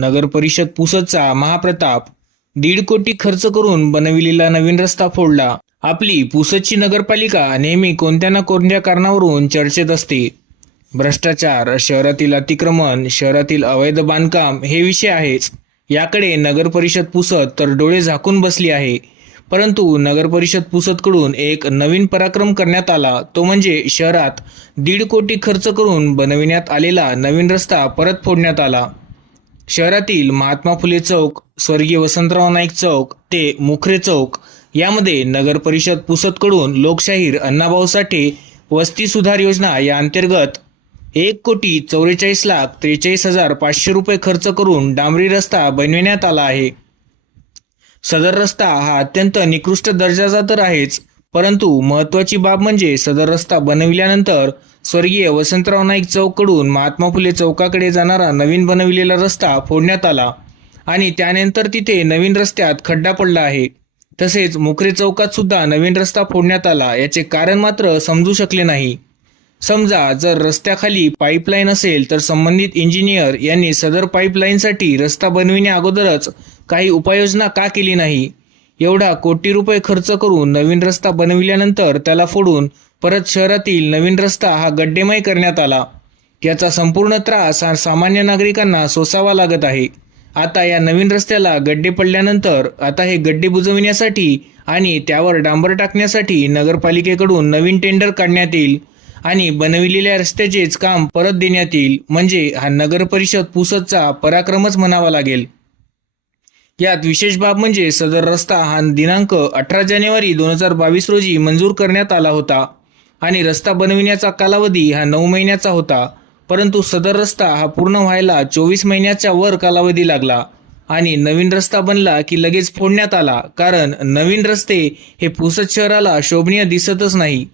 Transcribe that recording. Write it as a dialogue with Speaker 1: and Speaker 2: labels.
Speaker 1: नगर परिषद पुसदचा महाप्रताप दीड कोटी खर्च करून बनविलेला नवीन रस्ता फोडला. आपली पुसदची नगरपालिका नेहमी कोणत्या ना कोणत्या कारणावरून चर्चेत असते. भ्रष्टाचार शहरातील अतिक्रमण शहरातील अवैध बांधकाम हे विषय आहेच. याकडे नगर परिषद पुसद तर डोळे झाकून बसली आहे. परंतु नगर परिषद पुसदकडून एक नवीन पराक्रम करण्यात आला. तो म्हणजे शहरात दीड कोटी खर्च करून बनविण्यात आलेला नवीन रस्ता परत फोडण्यात आला. शहरातील महात्मा फुले चौक स्वर्गीय वसंतराव नाईक चौक ते मुखरे चौक यामध्ये नगर परिषद पुसदकडून लोकशाहीर अण्णाभाऊ साठे वस्ती सुधार योजना या अंतर्गत एक कोटी चौवेचाळीस लाख त्रेचाळीस हजार पाचशे रुपये खर्च करून डांबरी रस्ता बनविण्यात आला आहे. सदर रस्ता हा अत्यंत निकृष्ट दर्जाचा तर आहेच परंतु महत्वाची बाब म्हणजे सदर रस्ता बनविल्यानंतर स्वर्गीय वसंतराव नाईक चौककडून महात्मा फुले चौकाकडे जाणारा नवीन बनविलेला रस्ता फोडण्यात आला आणि त्यानंतर तिथे नवीन रस्त्यात खड्डा पडला आहे. तसेच मुकरे चौकात सुद्धा नवीन रस्ता फोडण्यात आला याचे कारण मात्र समजू शकले नाही. समजा जर रस्त्याखाली पाईपलाईन असेल तर संबंधित इंजिनियर यांनी सदर पाईपलाईनसाठी रस्ता बनविण्या अगोदरच काही उपाययोजना का केली नाही? एवढा कोटी रुपये खर्च करून नवीन रस्ता बनविल्यानंतर त्याला फोडून परत शहरातील नवीन रस्ता हा गड्डेमय करण्यात आला. याचा संपूर्ण त्रास हा सामान्य नागरिकांना सोसावा लागत आहे. आता या नवीन रस्त्याला गड्डे पडल्यानंतर आता हे गड्डे बुजविण्यासाठी आणि त्यावर डांबर टाकण्यासाठी नगरपालिकेकडून नवीन टेंडर काढण्यात येईल आणि बनविलेल्या रस्त्याचेच काम परत देण्यात येईल. म्हणजे हा नगर परिषद पुसदचा पराक्रमच म्हणावा लागेल. यात विशेष बाब म्हणजे सदर रस्ता हा दिनांक अठरा जानेवारी दोन हजार बावीस रोजी मंजूर करण्यात आला होता. आणि रस्ता बनविण्याचा कालावधी हा नऊ महिन्याचा होता. परंतु सदर रस्ता हा पूर्ण व्हायला चोवीस महिन्याच्या वर कालावधी लागला. आणि नवीन रस्ता बनला की लगेच फोडण्यात आला कारण नवीन रस्ते हे पुसद शहराला शोभनीय दिसतच नाही.